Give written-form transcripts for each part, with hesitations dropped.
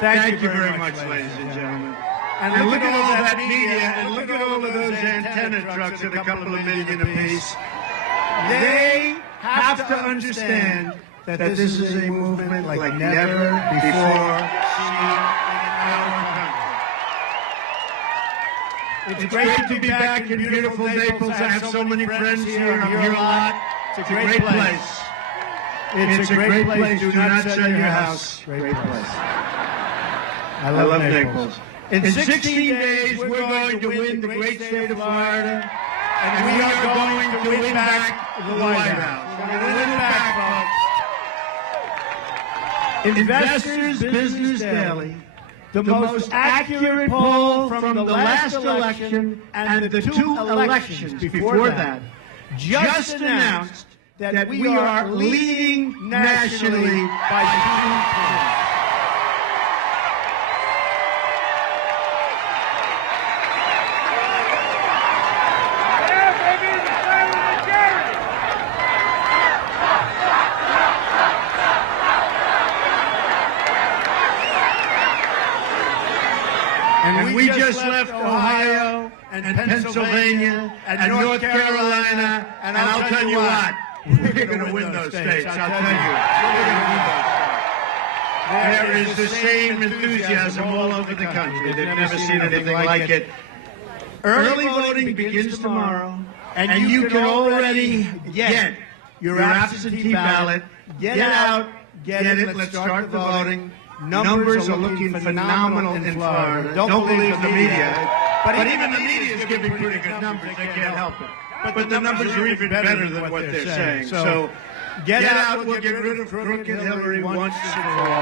Thank you very much, ladies and gentlemen. And look at all that media, and look at all of those antenna trucks at a couple of million apiece. They have to understand that this is a movement like never before seen in our country. It's great to be back in beautiful Naples. I have so many friends here, and I'm here a lot. It's a great place. It's a great place. Do not sell your house. Great place. I love Naples. In 16 days, we're going to win the great state of Florida, and we are going to win back the White House. We're going to win back, folks. Investors Business Daily, the most accurate poll from the last election and the two elections before that, just announced that we are leading nationally by 2 points. And we just left Ohio and Pennsylvania and North Carolina, and I'll tell you what, we're going to win those states. I'll tell you, we're going to win those states. There is the same enthusiasm all over the country. They've never seen anything like it. Early voting begins tomorrow, and you can already get your absentee ballot. Get out, get it, let's start the voting. Numbers are looking phenomenal in Florida. Don't believe the media. But even the media is giving pretty good numbers. They can't help it. But the numbers are even better than what they're saying. So get out. We'll get rid of crooked Hillary once and for all.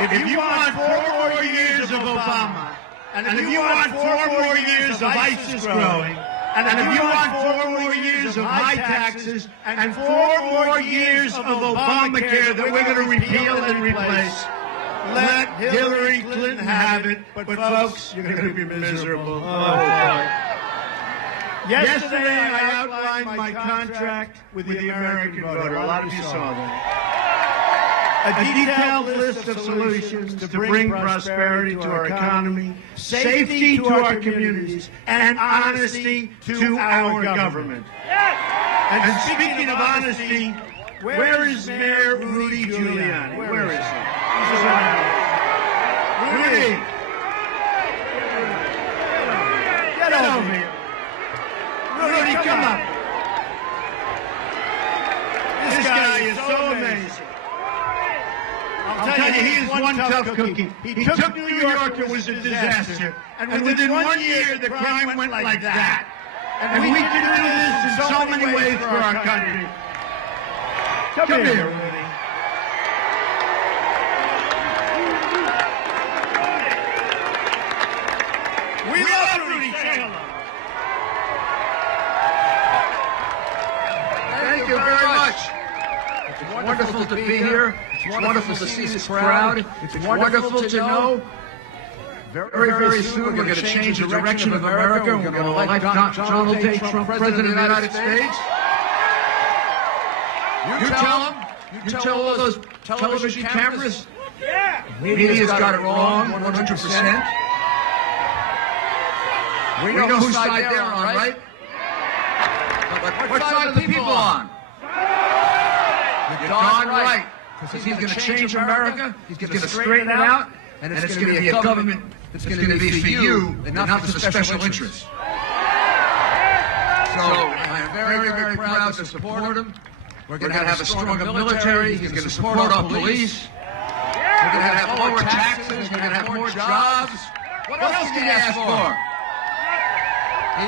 If you want 4 more years of Obama, and if you want 4 more years of ISIS growing, and if you want 4 more years of high taxes, and 4 more years of Obamacare that we're going to repeal and replace, let Hillary Clinton have it. But folks, you're going to be miserable. Oh, boy. Yesterday, I outlined my contract with the American voter. A lot of you saw that. A detailed list of solutions to bring prosperity to our economy, safety to our communities, and honesty to our government. And speaking of honesty, where is Mayor Rudy Giuliani? Where is he? Rudy! Get over here. Rudy, come up. This guy is so amazing. I'll tell you, he is one tough cookie. He took New York, it was a disaster. And within 1 year, the crime went like that. And we can do this in so many ways for our country. Come here, Rudy. We love Rudy. Say hello. Thank you very much. It's wonderful to be here. It's wonderful to see this crowd. It's wonderful to know very, very soon we're going to change the direction of America. We're going to elect Donald J. Trump President of the United States. You tell them. You tell all those television cameras. Media's got it wrong 100%. We know whose side they're on, right? But what side are the people on? You're darn right. Because he's going to change America, he's going to straighten it out, and it's going to be a government that's going to be for you and not for special interests. So I'm very, very proud to support him. We're going to have a stronger military. He's going to support our police. We're going to have lower taxes. We're going to have more jobs. What else can you ask for?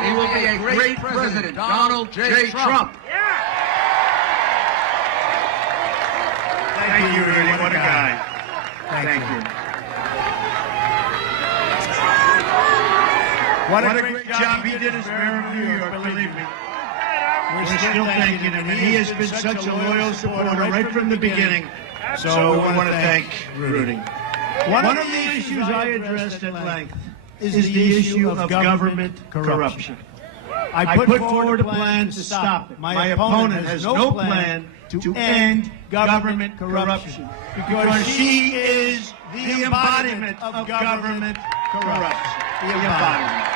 He will be a great president, Donald J. Trump. Thank you, Rudy. What a guy. Thank you. What a great job he did as mayor of New York, believe me. We're still thanking him, and he has been such a loyal supporter right from the beginning. So we want to thank Rudy. One of the issues I addressed at length is the issue of government corruption. I put forward a plan to stop it. My opponent has no plan to end government corruption, because she is the embodiment of government corruption. The embodiment.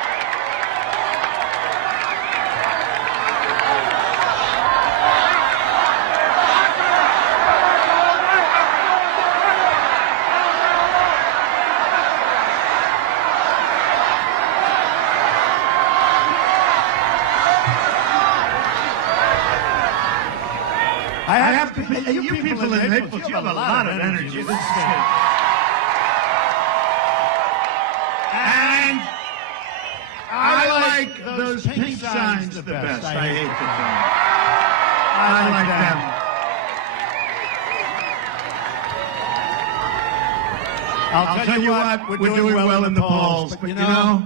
I have to be, you people in Naples, you have a lot of energy. This is good. And I like those pink signs the best. I hate the signs. I like them. I'll tell you what, we're doing well in the polls, but you know,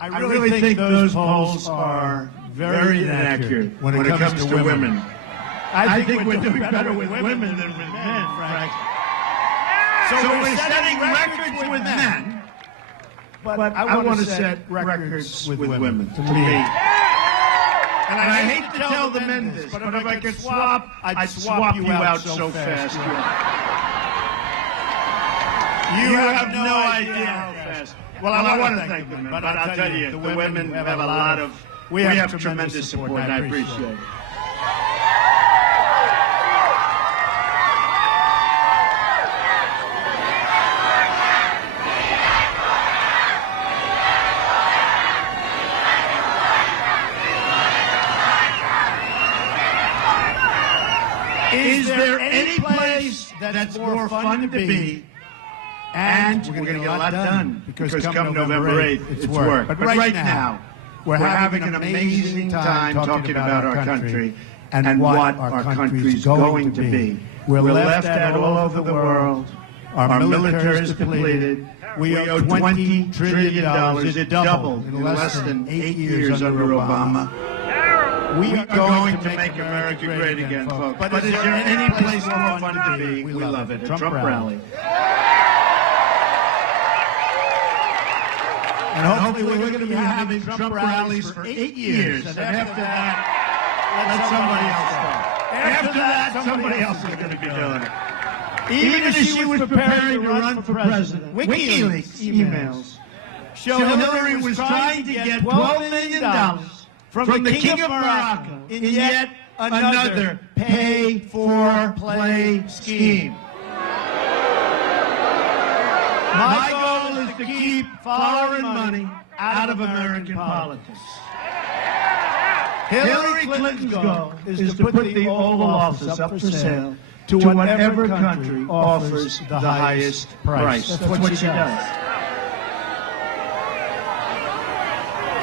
I really think those polls are very inaccurate when it comes to women. I think we're doing better with women than with men, frankly. So we're setting records with men, but I want to set records with women, to me. And I hate to tell the men this, but if I could swap, I'd swap you out so fast. You have no idea how fast. Well, I want to thank the men, but I'll tell you, the women have a lot of, we have tremendous support, and I appreciate it. Is there any place that's more fun to be? And we're going to get a lot done, because come November 8th, it's work. But right now, we're having an amazing time talking about our country and what our country's going to be. We're left at all over the world. Our military is depleted. We owe $20 trillion. It doubled in less than 8 years under Obama. We are going to make America great again, folks. But is there any place more fun to be? We love it. A Trump rally. And hopefully we're going to be having Trump rallies for 8 years. And after that, let somebody else go. After that, somebody else is going to be doing it. Even as she was preparing to run for president, WikiLeaks emails show Hillary was trying to get $12 million from the King of Morocco in yet another pay-for-play scheme. My goal is to keep foreign money out of American politics. Hillary Clinton's goal is to put the Oval Office up for sale to whatever country offers the highest price. That's what she does.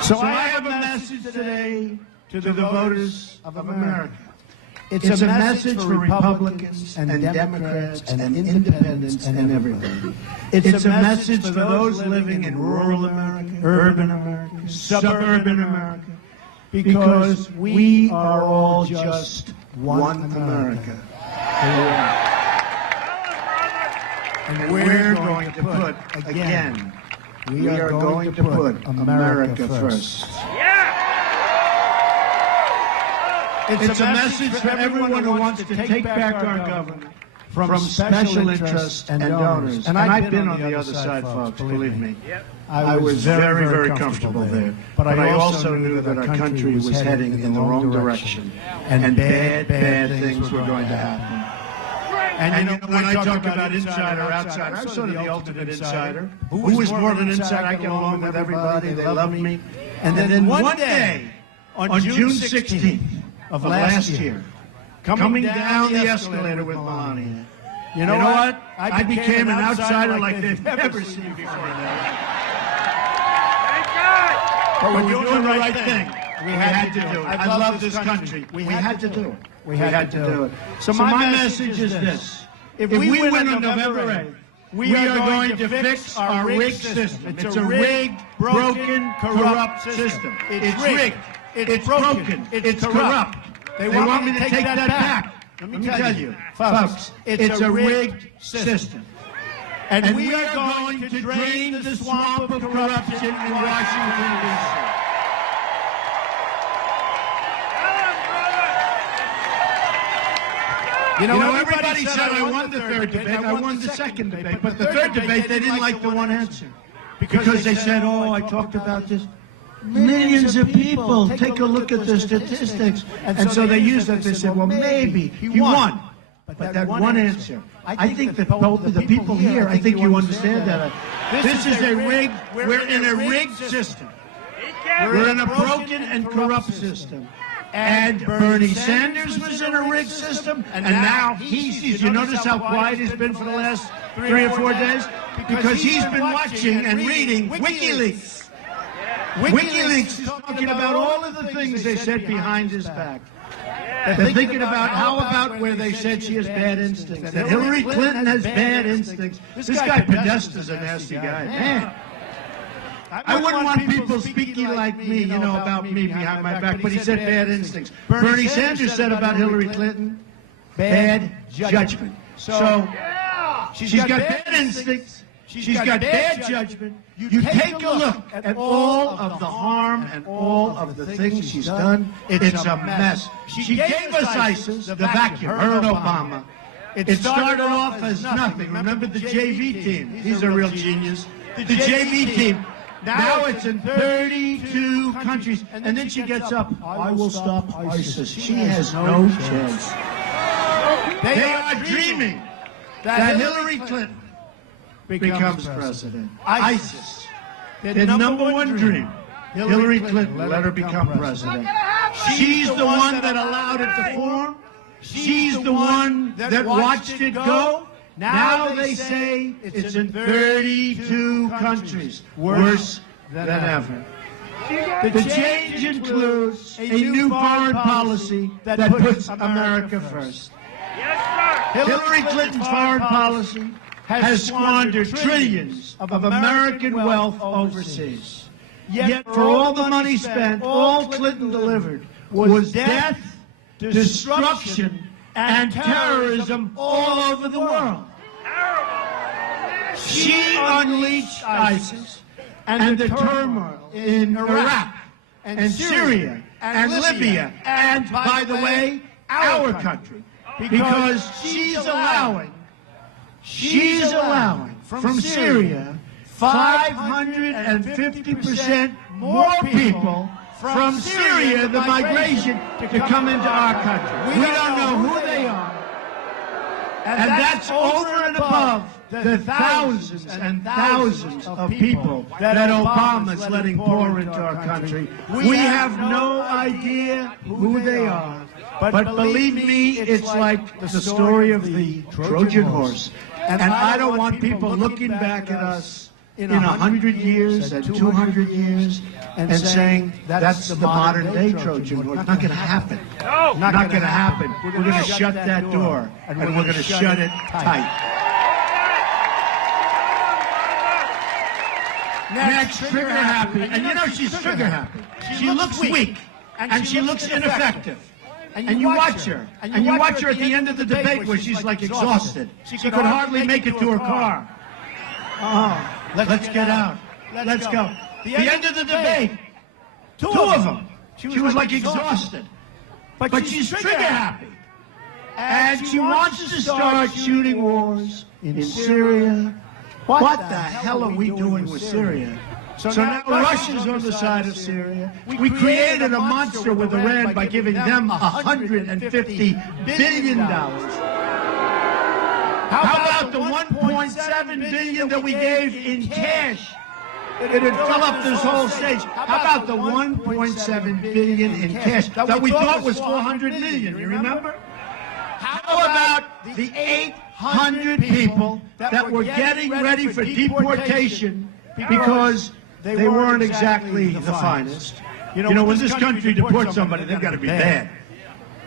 So I have a message today to the voters of America. It's a message for Republicans and Democrats and independents and everybody. It's a message for those living in rural America, urban America, suburban America, because we are all just one America. And we're going to put, again, we are going to put America first. It's a message for everyone who wants to take back our government from special interests and donors. And I've been on the other side, folks, believe me. I was very, very comfortable there. But I also knew that our country was heading in the wrong direction. And bad, bad things were going to happen. And you know, when I talk about inside or outside, I'm sort of the ultimate insider. Who is more of an insider? I get along with everybody. They love me. And then one day, on June 16th of last year, coming down the escalator with Melania, you know what? I became an outsider like they've never seen before in their life. But we're doing the right thing. We had to do it. I love this country. We had to do it. We had to do it. So my message is this. If we win on November 8th, we are going to fix our rigged system. It's a rigged, broken, corrupt system. It's rigged. It's broken. It's corrupt. They want me to take that back. Let me tell you, folks, it's a rigged system. And we are going to drain the swamp of corruption in Washington, D.C. You know, everybody said I won the third debate, I won the second debate, but the third debate, they didn't like the one answer. Because they said, oh, I talked about this. Millions of people, take a look at the statistics. And so they used that, they said, well, maybe he won. But that one answer, I think that the people here, I think you understand that. This is a rigged, we're in a rigged system. We're in a broken and corrupt system. And Bernie Sanders was in a rigged system, and now he sees. You notice how quiet he's been for the last 3 or 4 days? Because he's been watching and reading WikiLeaks. WikiLeaks is talking about all of the things they said behind his back. They're thinking about how about where they said she has bad instincts, that Hillary Clinton has bad instincts. This guy Podesta's a nasty guy. Man. I wouldn't want people speaking like me, you know, about me behind my back, but he said bad instincts. Bernie Sanders said about Hillary Clinton, bad judgment. So, she's got bad instincts, she's got bad judgment. You take a look at all of the harm and all of the things she's done, it's a mess. She gave us ISIS, the vacuum, her and Obama. It started off as nothing. Remember the JV team? He's a real genius. The JV team. Now it's in 32 countries. And then she gets up, I will stop ISIS. She has no chance. They are dreaming that Hillary Clinton becomes president. ISIS. Their number one dream. Hillary Clinton, let her become president. She's the one that allowed it to form. She's the one that watched it go. Now they say it's in 32 countries, worse than ever. The change includes a new foreign policy that puts America first. Hillary Clinton's foreign policy has squandered trillions of American wealth overseas. Yet for all the money spent, all Clinton delivered was death, destruction, and terrorism all over the world. She unleashed ISIS and the turmoil in Iraq and Syria and Libya and, by the way, our country, because she's allowing from Syria 550% more people from Syria, the migration, to come into our country. We don't know who they are. And that's over and above the thousands and thousands of people that Obama's letting pour into our country. We have no idea who they are. But believe me, it's like the story of the Trojan horse. And I don't want people looking back at us in 100 years and 200 years and saying that's the modern day Trojan horse. Not going to happen. Not going to happen. We're going to shut that door, and we're going to shut it tight. Next, trigger happy. And you know she's trigger happy. She looks weak, and she looks ineffective. And you watch her. And you watch her at the end of the debate where she's like exhausted. She could hardly make it to her car. Oh, let's get out. Let's go. The end of the debate, two of them. She was like exhausted. But she's trigger happy. And she wants to start shooting wars in Syria. What the hell are we doing with Syria? So now Russia's on the side of Syria. We created a monster with Iran by giving them $150 billion. How about the $1.7 billion that we gave in cash? It would fill up this whole stage. How about the $1.7 billion in cash that we thought was $400 million? You remember? How about the 800 people that were getting ready for deportation because they weren't exactly the finest? You know, when this country deports somebody, they've got to be bad.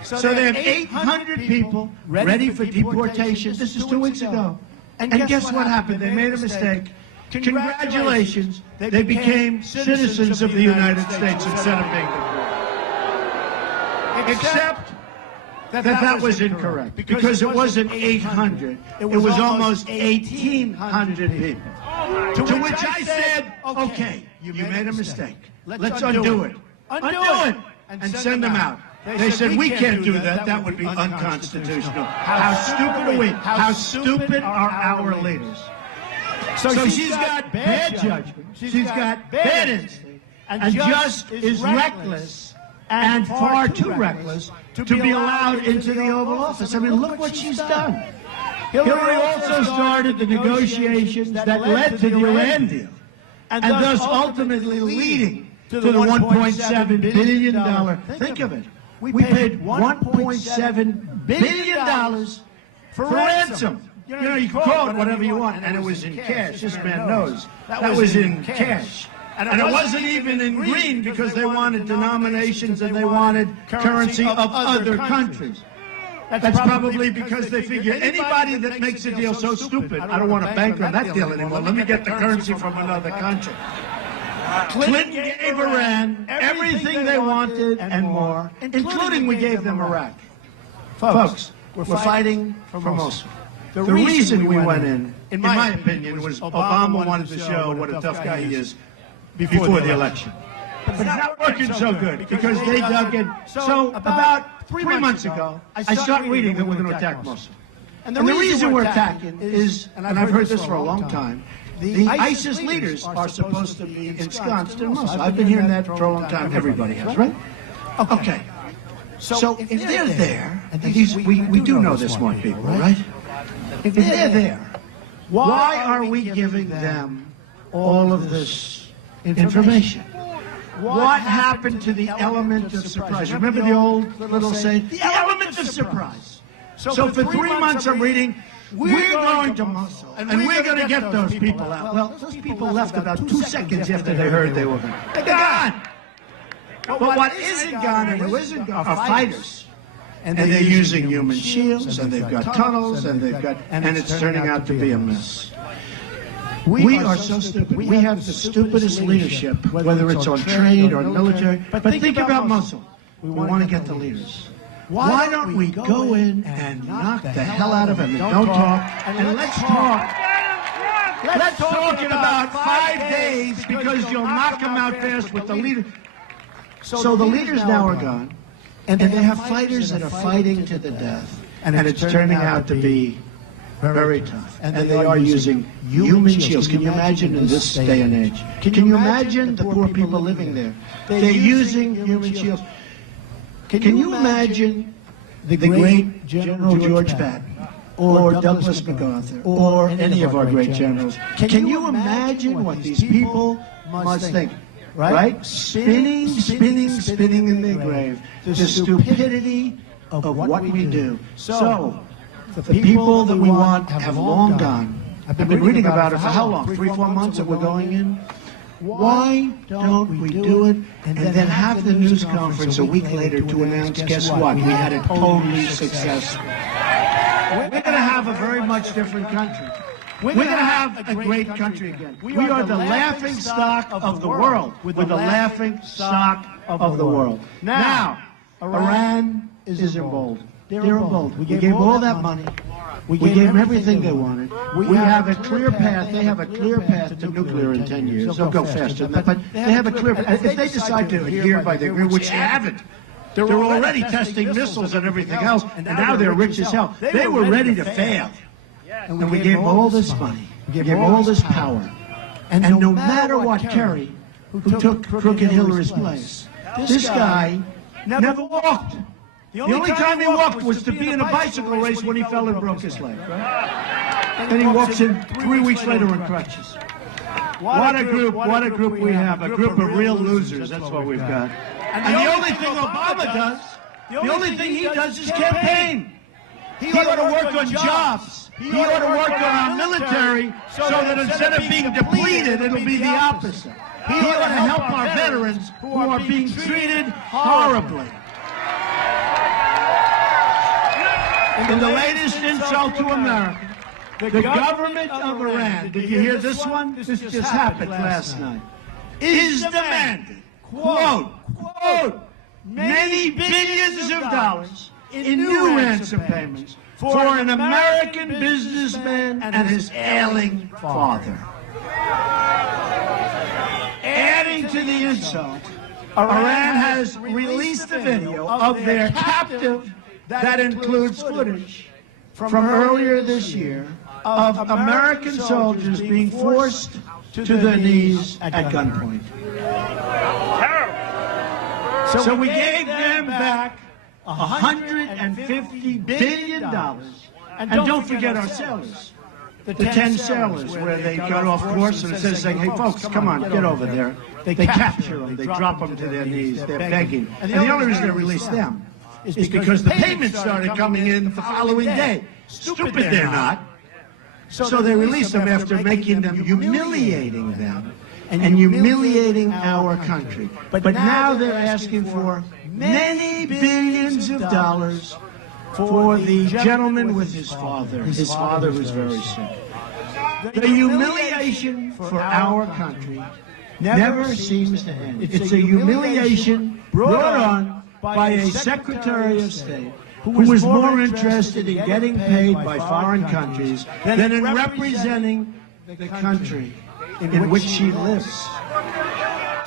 So they have 800 people ready for deportation. This is 2 weeks ago. And guess what happened? They made a mistake. Congratulations. They became citizens of the United States instead of being deported. Except that was incorrect, because it wasn't 800. It was almost 1,800 people. To which I said, okay, you made a mistake. Let's undo it. Undo it and send them out. They said, we can't do that. That would be unconstitutional. How stupid are we? How stupid are our leaders? So she's got bad judgment. She's got bad instinct. And just is reckless and far too reckless to be allowed into the Oval Office. I mean, look what she's done. Hillary also started the negotiations that led to the Iran deal, and thus ultimately leading to the $1.7 billion. Think of it. We paid $1.7 billion for ransom. You know, you can call it whatever you want, and it was in cash. This man knows. That was in cash. And it wasn't even in green because they wanted denominations and they wanted currency of other countries. That's probably because they figure anybody that makes a deal so stupid, I don't want to bank on that deal anymore. Let me get the currency from another country. Clinton gave Iran everything they wanted and more, including we gave them Iraq. Folks, we're fighting for Mosul. The reason we went in my opinion, was Obama wanted to show what a tough guy he is before the election. But it's not working so good because they dug in. So about 3 months ago, I started reading that we're going to attack Mosul. And the reason we're attacking is, and I've heard this for a long time, the ISIS leaders are supposed to be ensconced in Mosul. I've been hearing that for a long time. Everybody has, right? Okay. So if they're there, and we do know they're smart people, right? If they're there, why are we giving them all of this information? What happened to the element of surprise? Remember the old little saying, the element of surprise. So for 3 months I'm reading, we're going to Mosul, and we're going to get those people out. Well, those people left about 2 seconds after they heard they were going. They're gone. But what isn't gone and who isn't gone are fighters. And they're using human shields, and they've got tunnels, and it's turning out to be a mess. We are so stupid. We have the stupidest leadership, whether it's on trade or military. But think about Mosul. We want to get the leaders. Why don't we go in and knock the hell out of them and don't talk, and let's talk. Let's talk in about 5 days because you'll knock them out fast with the leader. So the leaders now are gone, and they have fighters that are fighting to the death, and it's turning out to be very tough. And they are using human shields. Can you imagine in this day and age? Can you imagine the poor people living there? They're using human shields. Can you imagine the great General George Patton or Douglas MacArthur or any of our great generals? Can you imagine what these people must think? Right? Spinning in their grave. The stupidity of what we do. So, the people that we want have long gone. I've been reading about it for how long? 3, 4 months that we're going in? Why don't we do it and then have the news conference a week later to announce, guess what? We had it totally successful. We're going to have a very much different country. We're going to have a great country again. We are the laughing stock of the world. We're the laughing stock of the world. Now, Iran is emboldened. They're emboldened. We gave all that money. We gave them everything they wanted. We have a clear path. They have a clear path to nuclear in 10 years. They'll go faster than that, but they have a clear path. If they decide to adhere by their agreement, which they haven't, they're already testing missiles and everything else, and now they're rich as hell. They were ready to fail. And we gave all this money. We gave all this power. And no matter what, Kerry, who took crooked Hillary's place, this guy never walked. The only time he walked was to be in a bicycle race when he fell and broke his leg. Right? Then he walks in 3 weeks later on crutches. What a group we have. A group of real losers. That's what we've got. And the only thing Obama does, the only thing he does is campaign. He ought to work on jobs. He ought to work on our military so that instead of being depleted, it'll be the opposite. He ought to help our veterans who are being treated horribly. In the latest insult to America, the government of Iran, did you hear this one? This just happened last night, is demanding, quote, many billions of dollars in new ransom payments for an American businessman and his ailing father. Adding to the insult, Iran has released a video of their captive that includes footage from earlier this year of American soldiers being forced to their knees at gunpoint. So we gave them back $150 billion. And don't forget our sailors, the 10 sailors where they got off course and it says, hey folks, come on, get over there. They capture them, they drop them to their knees, they're begging. And the only reason they released them is because the payments started coming in the following day. Stupid they're not. So they released them after making them, humiliating them, and humiliating our country. But now they're asking for many billions of dollars for the gentleman with his father who's very sick. The humiliation for our country never seems to end. It's a humiliation brought on by a Secretary of State who was more interested in getting paid by foreign countries than in representing the country in which she lives.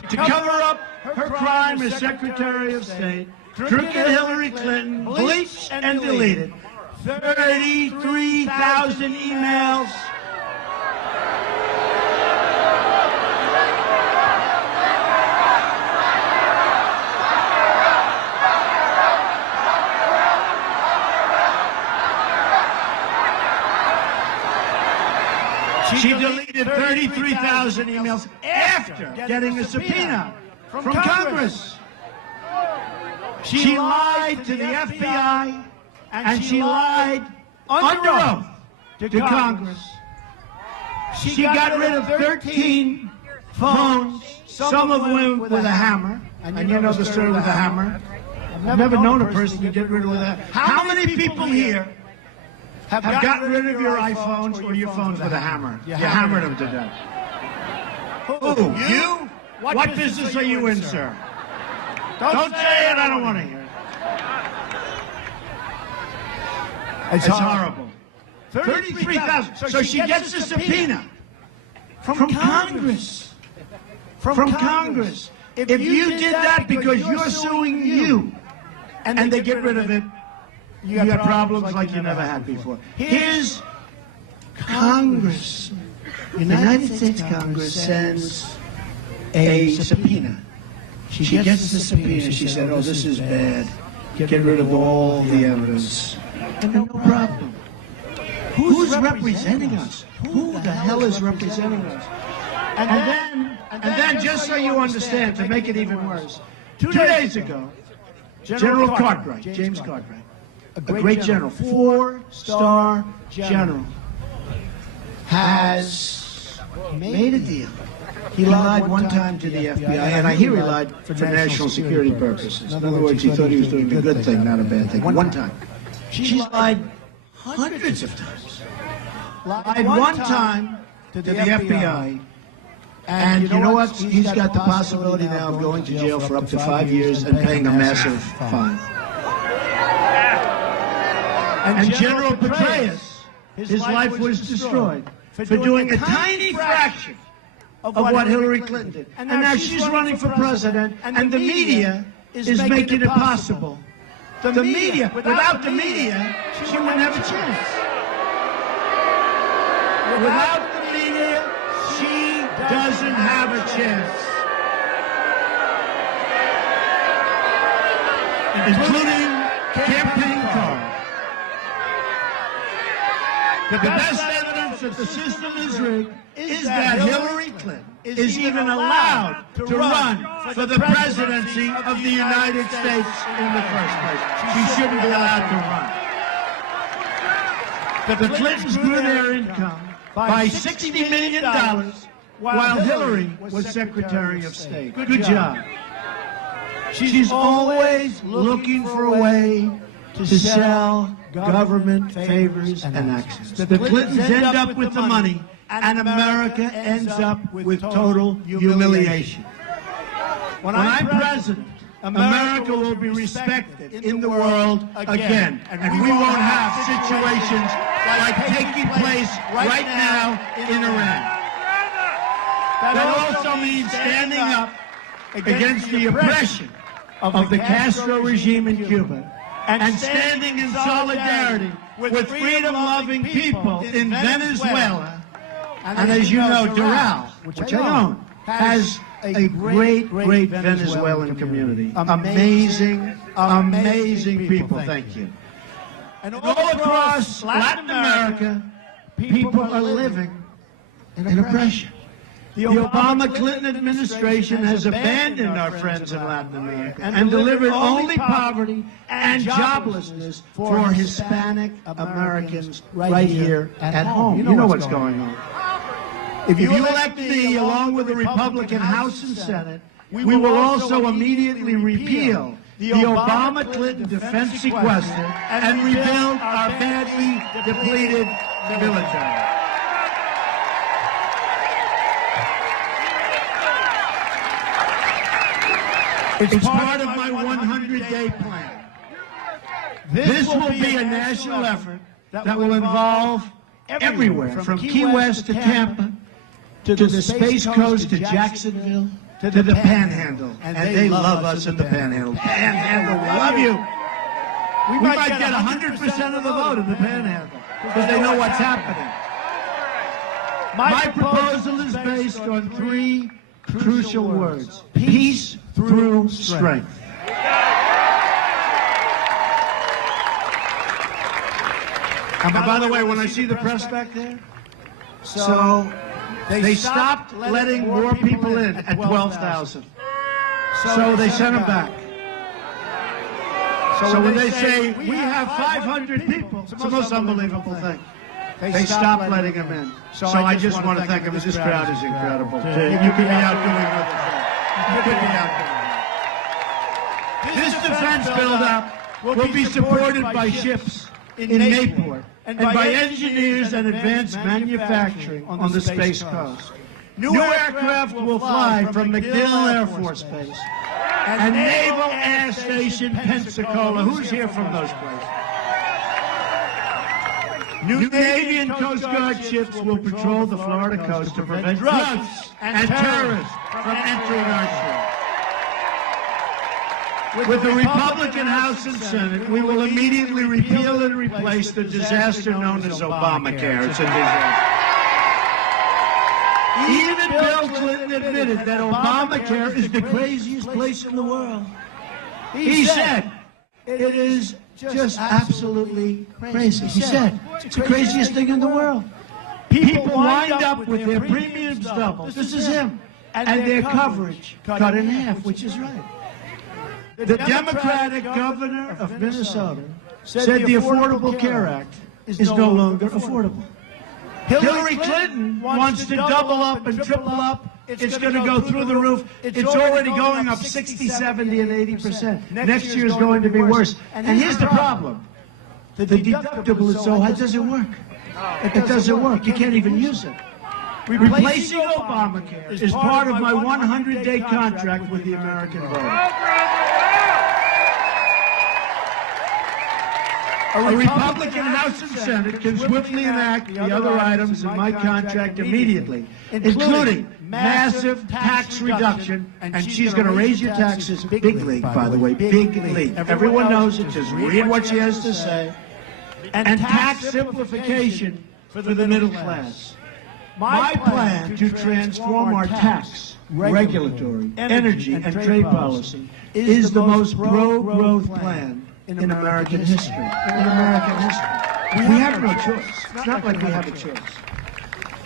To cover up her crime as Secretary of State, crooked Hillary Clinton bleached and deleted 33,000 emails. She deleted 33,000 emails after getting a subpoena from Congress. She lied to the FBI, and she lied under oath to Congress. She got rid of 13 phones, some of them with a hammer. And you know the story with a hammer. I've never known a person to get rid of that. How many people here have gotten rid of your iPhones or your phones with a hammer? You hammered them to death. Who? You? What business are you in, sir? Don't say it, I don't want to hear it. It's horrible. 33,000. So she gets a subpoena from Congress. From Congress. If you did that because you're suing you, and they get rid of it, you got problems like you never had before. Here's Congress. United States Congress sends a subpoena. She gets the subpoena. She said, oh, this is bad. Get rid of all the evidence. And no problem. Who's representing us? Who the hell is representing us? And then, just so you understand, to make it even worse, 2 days ago, General Cartwright, James Cartwright, a great general, 4-star general, has made a deal. He lied one time to the FBI, and I hear he lied for national security purposes. In other words, he thought he was doing a good thing, not a bad thing. One time. She's lied hundreds of times. Lied one time to the FBI, and you know what? He's got the possibility now of going to jail for up to 5 years and paying a massive fine. And General Petraeus, his life was destroyed for doing a tiny fraction of what Hillary Clinton did. And now she's running for president, and the media is making it possible. The media, without the media, she wouldn't have a chance. Without the media, she doesn't have a chance. Including campaign cards. The best evidence that the system is rigged is that Hillary Clinton is even allowed to run for the presidency of the United States in the first place. She shouldn't be allowed to run. The Clintons grew their income by $60 million while Hillary was Secretary of State. Good job. She's always looking for a way to sell government favors and access. The Clintons end up with the money, and America ends up with total humiliation. When I'm president, America will be respected in the world again, and we won't have situations like taking place right now in Iran. That also means standing up against the oppression of the Castro regime in Cuba and standing in solidarity with freedom-loving people in Venezuela. And as you know, Doral, which I own, has a great Venezuelan community. Amazing, amazing people. Thank you. And all across Latin America, people are living in oppression. The Obama-Clinton administration has abandoned our friends in Latin America and delivered only poverty and joblessness for Hispanic Americans right here at home. You know what's going on. If you elect me along with the Republican House and Senate, we will also immediately repeal the Obama-Clinton defense sequester and rebuild our badly depleted military. It's part of my 100-day plan. This will be a national effort that will involve everywhere, from Key West to Tampa, to the Space Coast to Jacksonville, to the Panhandle. And they love us in the Panhandle. Panhandle, we love you. We might get 100% of the vote in the Panhandle because they know what's happening. My proposal is based on three crucial words: peace through strength. And by the way, when I see the press back there, so they stopped letting more people in at 12,000. So they sent them back. So when they say, we have 500 people, it's the most unbelievable thing. They stopped letting them in. So I just want to thank them. This crowd is incredible. You could be out doing other things. You could be out doing other things. This defense build-up will be supported by ships in Naples and by engineers and advanced manufacturing on the Space Coast. New aircraft will fly from MacDill Air Force Base and Naval Air Station Pensacola. Who's here from those places? New Navy and Coast Guard ships will patrol the Florida coast to prevent drugs and terrorists from entering our shore. With the Republican House and Senate, we will immediately repeal and replace the disaster known as Obamacare. It's a disaster. Even Bill Clinton admitted that Obamacare is the craziest place in the world. He said, it is just absolutely crazy. He said, it's the craziest thing in the world. People wind up with their premiums doubled. This is him. And their coverage cut in half, which is right. The Democratic governor of Minnesota said the Affordable Care Act is no longer affordable. Hillary Clinton wants to double up and triple up. It's going to go through the roof. It's already going up 60, 70, and 80%. Next year is going to be worse. And here's the problem. The deductible is so high, it doesn't work. It doesn't work. You can't even use it. Replacing Obamacare is part of my 100-day contract with the American voter. A Republican House and Senate can swiftly enact the other items in my contract immediately, including massive tax reduction, and she's going to raise your taxes big league, by the way, big league. Everyone knows it, just read what she has to say. And tax simplification for the middle class. My plan to transform our tax, regulatory, energy, and trade policy is the most pro-growth plan in American history. In American history. We have no choice. It's not like we have a choice.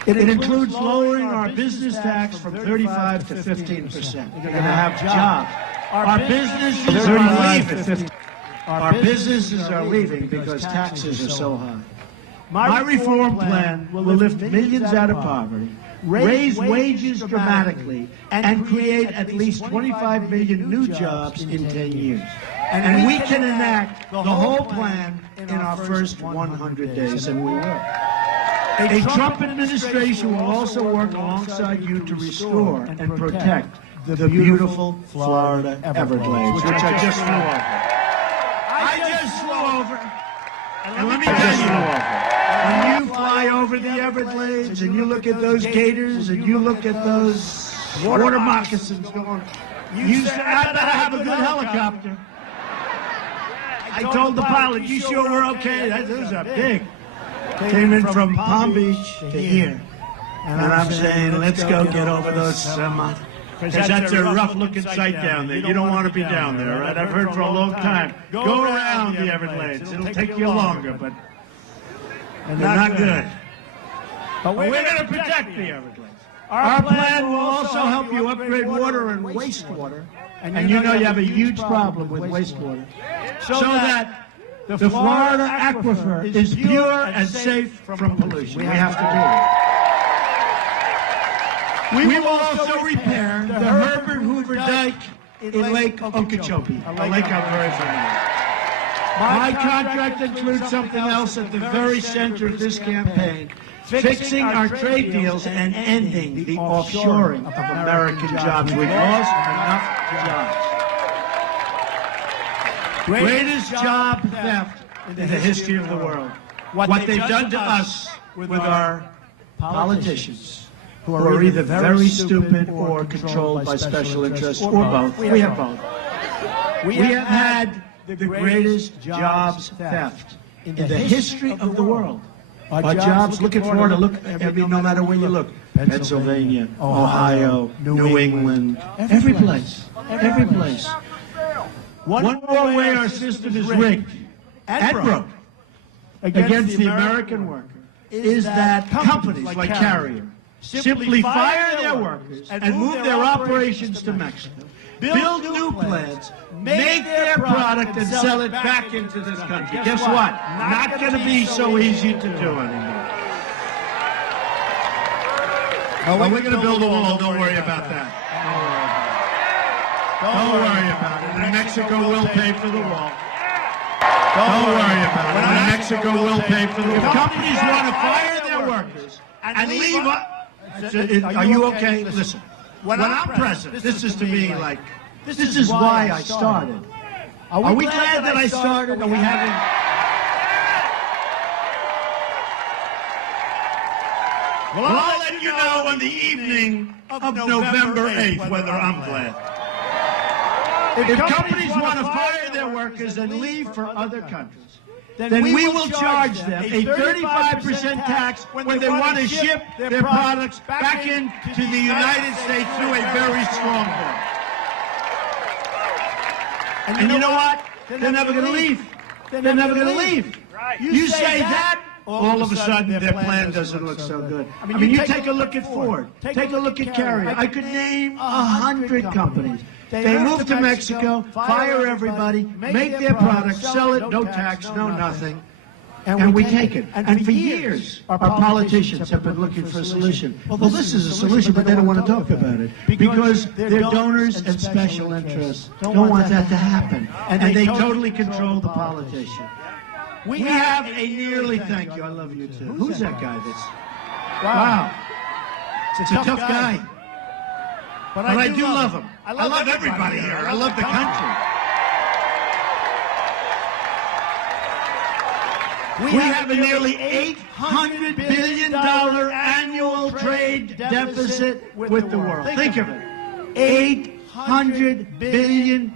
It includes lowering our business tax from 35 to 15%. We're going to have jobs. Our businesses are leaving. Our businesses are leaving because taxes are so high. My reform plan will lift millions out of poverty, raise wages dramatically, and create at least 25 million new jobs in 10 years. And we can enact the whole plan in our first 100 days, and we will. A Trump administration will also work alongside you to restore and protect the beautiful Florida Everglades, which I just flew over. I just flew over. And let me tell you, when you fly over the Everglades and you look at those gators and you look at those water moccasins going, You said, I better have a good helicopter. I told the pilot, you sure we're okay? Those are big. Came in from Palm Beach to here. And I'm saying, let's go get over those because that's a rough-looking sight down there. You don't want to be down there, right? I've heard for a long time. Go around the Everglades. It'll take you longer, but they're not good. But we're going to protect the Everglades. Our plan will also help you upgrade water and wastewater. And you know you have a huge problem with wastewater. So that the Florida aquifer is pure and safe from pollution. We have to do it. We will also repair the Herbert Hoover Dike in Lake Okeechobee, a lake I'm very familiar with. My contract includes something else at the very center of this campaign, fixing our trade deals and ending the offshoring of American jobs. We've lost enough jobs. Greatest job theft in the history of the world. What they've done to us with our politicians, who are either very stupid or controlled by special interests, or both. We have both. We have had the greatest jobs theft in the history of the world. Our jobs, look at Florida, look no matter where you look. Pennsylvania, Ohio, New England, every place, every place. One more way our system is rigged and broke against the American worker is that companies like Carrier simply fire their workers and move their operations to Mexico, build new plants, make their product and sell it back into this country. Guess what? Not going to be so easy to do anymore. Oh, we're going to build a wall. Don't worry about that. Don't worry about it. And Mexico will pay for the wall. Don't worry about it. And Mexico will pay for the wall. If companies want to fire their workers and leave, are you okay? Listen, when I'm president, this is to me like, this is why I started. Are we glad that I started? Are we having... Well, I'll let you know on the evening of November 8th whether I'm glad. If companies want to fire their workers and leave for other countries, then we will charge them a 35% tax when they want to ship their products back into the United States through a very strong bill. And you know what? They're never going to leave. They're never going to leave. You say that, all of a sudden their plan doesn't look so good. I mean, you take a look at Ford. Take a look at Carrier. I could name 100 companies. They move to Mexico, fire everybody, make their product, sell it, no tax, no nothing, and we take it. And for years, our politicians have been looking for a solution. Well, this is a solution, but they don't want to talk about it because their donors and special interests don't want that to happen, and they totally control the politician. We have a nearly, thank you, I love you too. Who's that guy that's, wow, it's a tough guy. But I do love him. I love everybody here. I love the country. We have a nearly $800 billion annual trade deficit with the world. Think of it. $800 billion.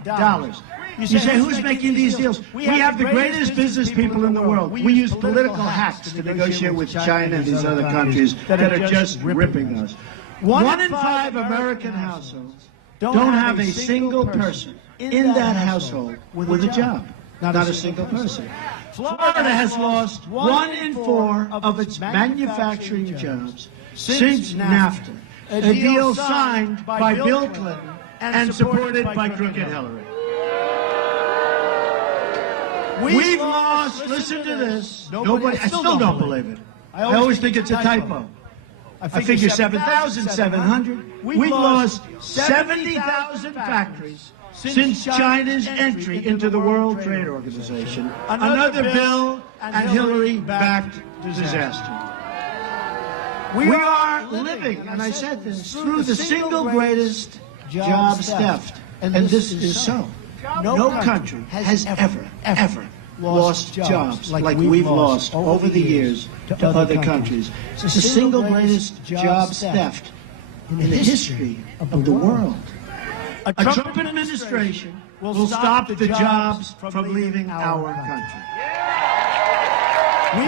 You say, who's making these deals? We have the greatest business people in the world. We use political hacks to negotiate with China and these other countries that are just ripping us. 1 in 5 American households don't have a single person in that household with a job. Not a single person. Florida has lost 1 in 4 of its manufacturing jobs since NAFTA, a deal signed by Bill Clinton and supported by crooked Hillary. We've lost, listen to this, nobody, I still don't believe it. I always think it's a typo. I figure 7,700. We've lost 70,000 factories since China's entry into the World Trade Organization. Another Bill and Hillary-backed disaster. We are living, and I said this, through the single greatest jobs theft. And this is so. No country has ever lost jobs like we've lost over the years to other countries. It's the single greatest jobs theft in the history of the world. A Trump administration will stop the jobs from leaving our country.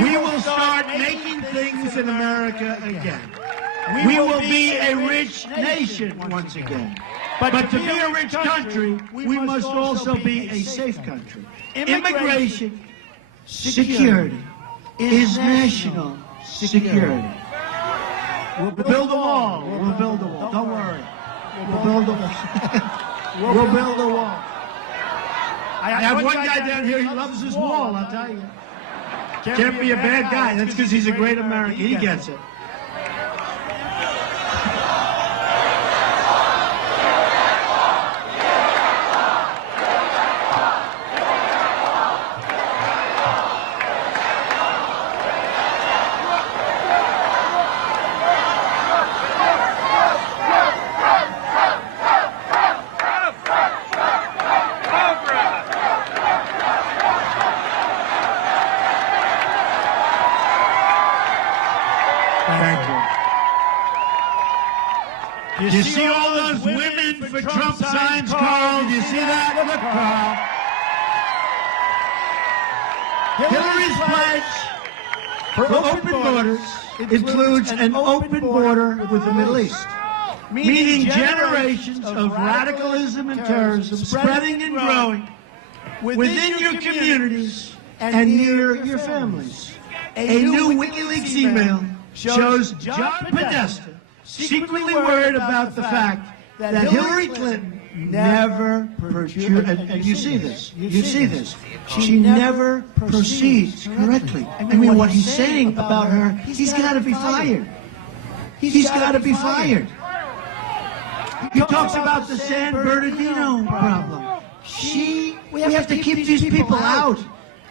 We will start making things in America again. We will be a rich nation once again. But to be a rich country, we must also be a safe country. Immigration security is national security. We'll build a wall. We'll build a wall. Don't worry. We'll build a wall. We'll build a wall. I have one guy down here, he loves his wall, I'll tell you. Can't be a bad guy. That's because he's a great American. He gets it. Thank you. You see all those women for Trump signs, Carl? Do you see that? Look, Carl. Hillary's pledge for open borders includes an open border with the Middle East, meaning generations of radicalism and terrorism spreading and growing within your communities and near your families. A new WikiLeaks email shows John Podesta secretly worried about the fact that Hillary Clinton never procured, and you see this, she never proceeds correctly. I mean, what he's saying about her, he's got to be fired. He's got to be fired. He talks about the San Bernardino problem. We have to keep these people out.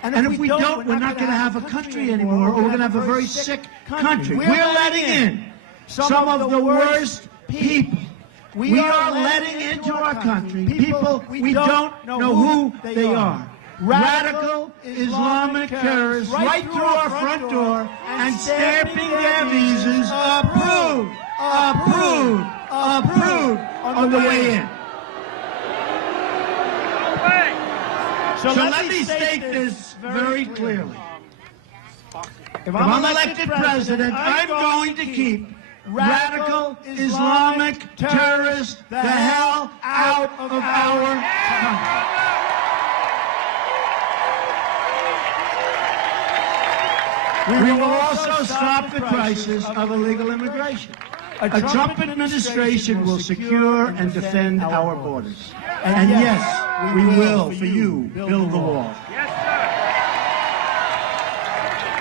And if we don't, we're not going to have a country anymore, or we're going to have a very sick country. We're letting in some of the worst people. We are letting into our country people we don't know who they are. Radical Islamic terrorists right through our front door and stamping their visas approved on the way in. So let me state this very clearly. If I'm elected president, I'm going to keep radical Islamic terrorists the hell out of our country. We will also stop the crisis of illegal immigration. A Trump administration will secure and defend our borders. And yes, we will, for you, build the wall.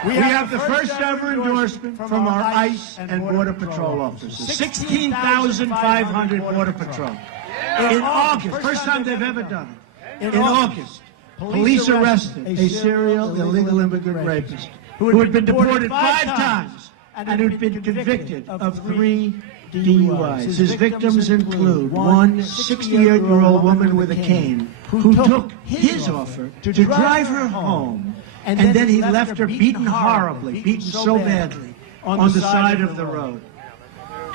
We have the first ever endorsement from our ICE and Border Patrol officers. 16,500 Border Patrol. In August, first time they've ever done it. In August, police arrested a serial illegal immigrant rapist who had been deported 5 times and who'd been convicted of 3 DUIs. His victims include one 68-year-old woman with a cane who took his offer to drive her home, and then he left her beaten horribly, beaten so badly, on the side of the road.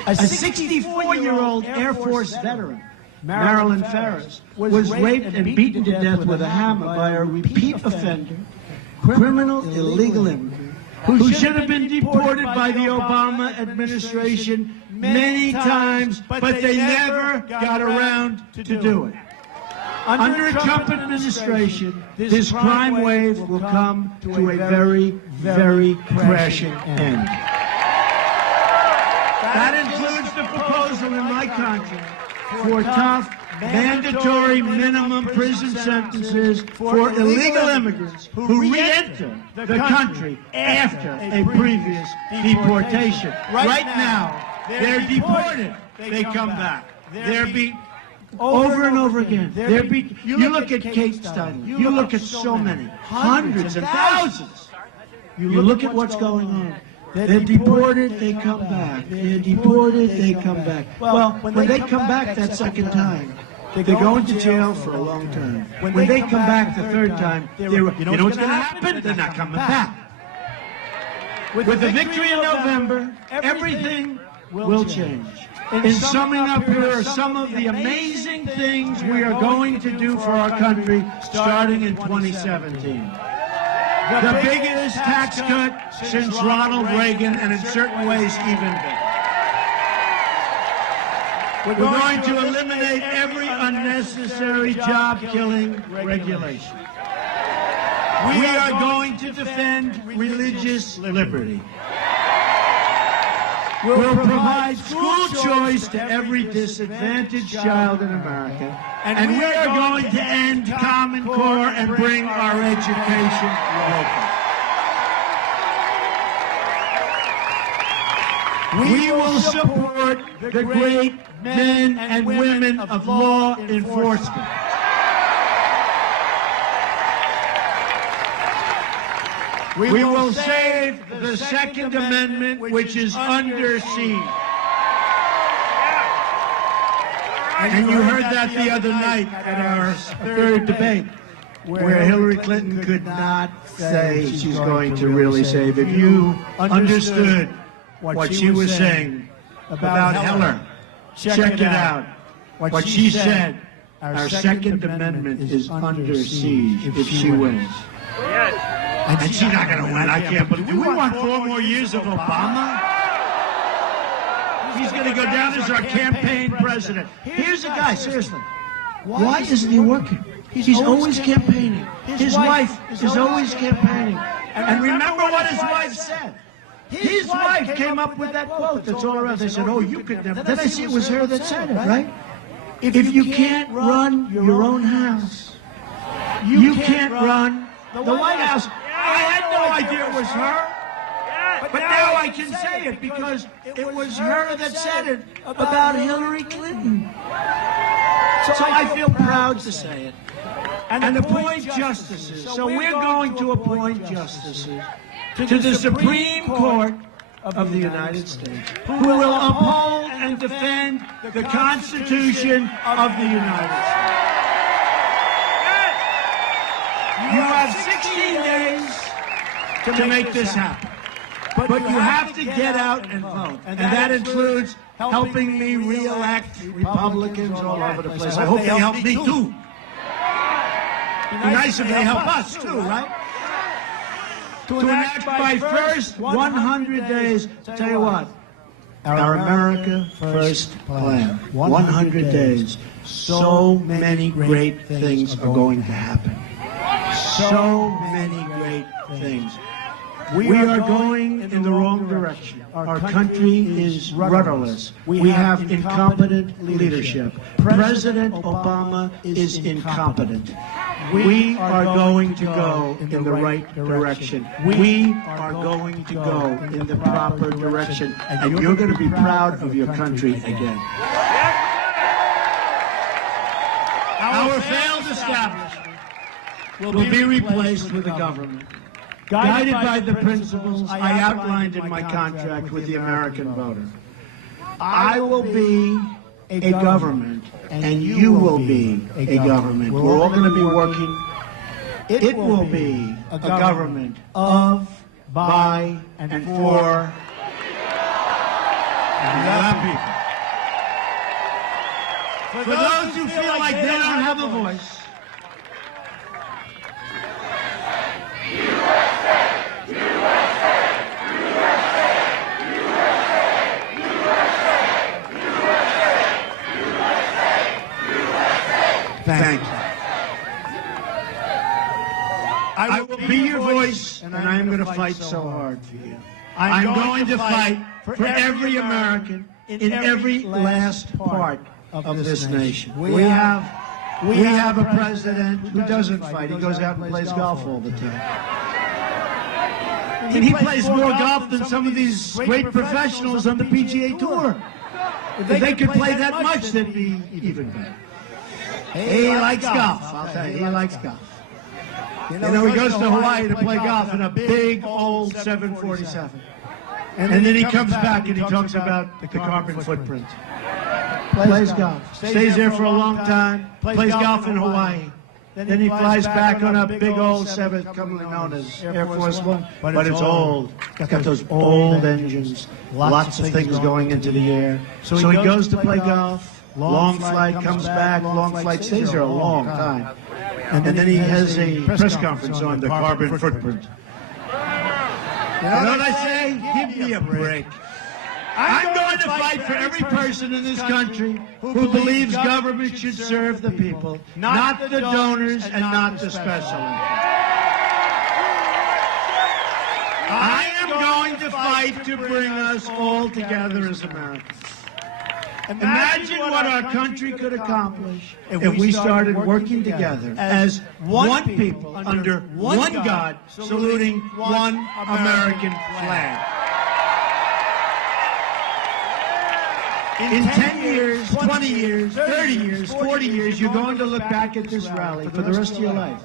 A 64-year-old Air Force veteran, Marilyn Ferris, was raped and beaten to death with a hammer by a repeat offender, criminal illegal immigrant, who should have been deported by the Obama administration many times, but they never got around to do it. Under a Trump administration, this crime wave will come to a very, very crashing end. That includes the proposal in my country for tough, mandatory minimum prison sentences for illegal immigrants who re-enter the country after a previous deportation. Right now, they're deported. They come back. They're being over and over again. You look at Kate Steiner. You look at so many, hundreds and thousands. You look at what's going on. They're deported, they come back. They're deported, they come back. Well, when they come back that second time, they're going to jail for a long time. When they come back the third time, you know what's going to happen? They're not coming back. With the victory in November, everything will change. In summing up, here are some of the amazing things we are going to do for our country starting in 2017. The biggest tax cut since Ronald Reagan, and in certain ways even bigger. We're going to eliminate every unnecessary job-killing regulation. We are going to defend religious liberty. We'll provide school choice to every disadvantaged child in America. And we are going to end Common Core and bring our education local. We will support the great men and women of law enforcement. We will save the Second Amendment, which is under siege. And you heard that the other night at our third debate, where Hillary Clinton could not say she's going to really save. If you understood what she was saying about Heller, check it out. What she said, our Second Amendment is under siege if she wins. And she's not going to win. I can't believe. Do we want 4 more years of Obama? He's going to go down as our campaign president. Here's a guy, seriously. Why isn't he working? He's always campaigning. His wife is always campaigning. And remember what his wife said. His wife came up with that quote that's all around. They said, oh, you could never. Then I see it was her that said it, right? If you can't run your own house, you can't run the White House. I had no idea it was her, but now I can say it because it was her that said it about Hillary Clinton. So I feel proud to say it. And appoint justices. So we're going to appoint justices to the Supreme Court of the United States, who will uphold and defend the Constitution of the United States. You have 16 days to make this happen. But you have to get out and vote. And that includes helping me re-elect Republicans all over the place. I hope they help me too. Be nice if they help us too, right? To enact my first 100 days. Tell you what, our America First plan, 100 days. So many great things are going to happen. So many great things. We are going in the wrong direction. Our country is rudderless. We have incompetent leadership. President Obama is incompetent. We are going to go in the right direction. We are going to go in the proper direction. And you're going to be proud of your country again. Our failed establishment will be replaced with a government guided by the principles I outlined in my contract with the American voter. I will be a government, and you will be a government. We're all going to be working. It will be a government of, by, and for the people. For those who feel like they don't have a voice, thank you. I will be your voice, and I am going to fight so hard for you. I'm going to fight for every American in every last part of this nation. We have a president who doesn't fight. He goes out and plays golf all the time. And he plays more golf than some of these great professionals on the PGA Tour. If they could play that much, they'd be even better. He likes golf, I'll tell you. He likes golf. You know, he goes to Hawaii to play golf in a big old 747. And then he comes back and he talks about the carbon footprint. Plays golf. Stays there for a long time. Plays golf in Hawaii. Then he flies back on a big old 7, commonly known as Air Force One, but it's old. It's got those old engines, lots of things going into the air. So he goes to play golf, long flight, comes back, long flight, stays there a long time. And then he has a press conference on the carbon footprint. You know what I say? Give me a break. I'm going to fight for every person in this country who believes government should serve the people, not the donors and not the specialists. I am going to fight to bring us all together as Americans. Imagine what our country could accomplish if we started working together as one people under one God, saluting one American flag. In 10 years, 20 years, 30 years, 40 years, you're going to look back at this rally for the rest of your life.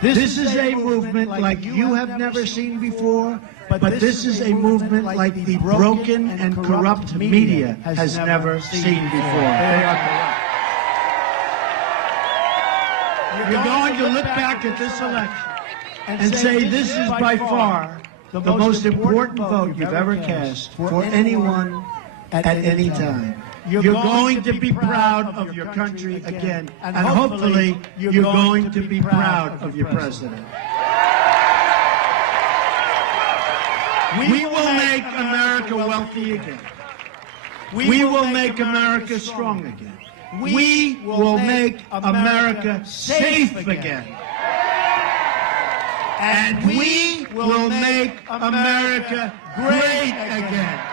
This is a movement like you have never seen before, but this is a movement like the broken and corrupt media has never seen before. You're going to look back at this election and say this is by far the most important vote you've ever cast for anyone at any time. You're going to be proud of your country again, and hopefully you're going to be proud of your president. We will make America wealthy again. We will make America strong again. We will make America safe again. And we will make America great again.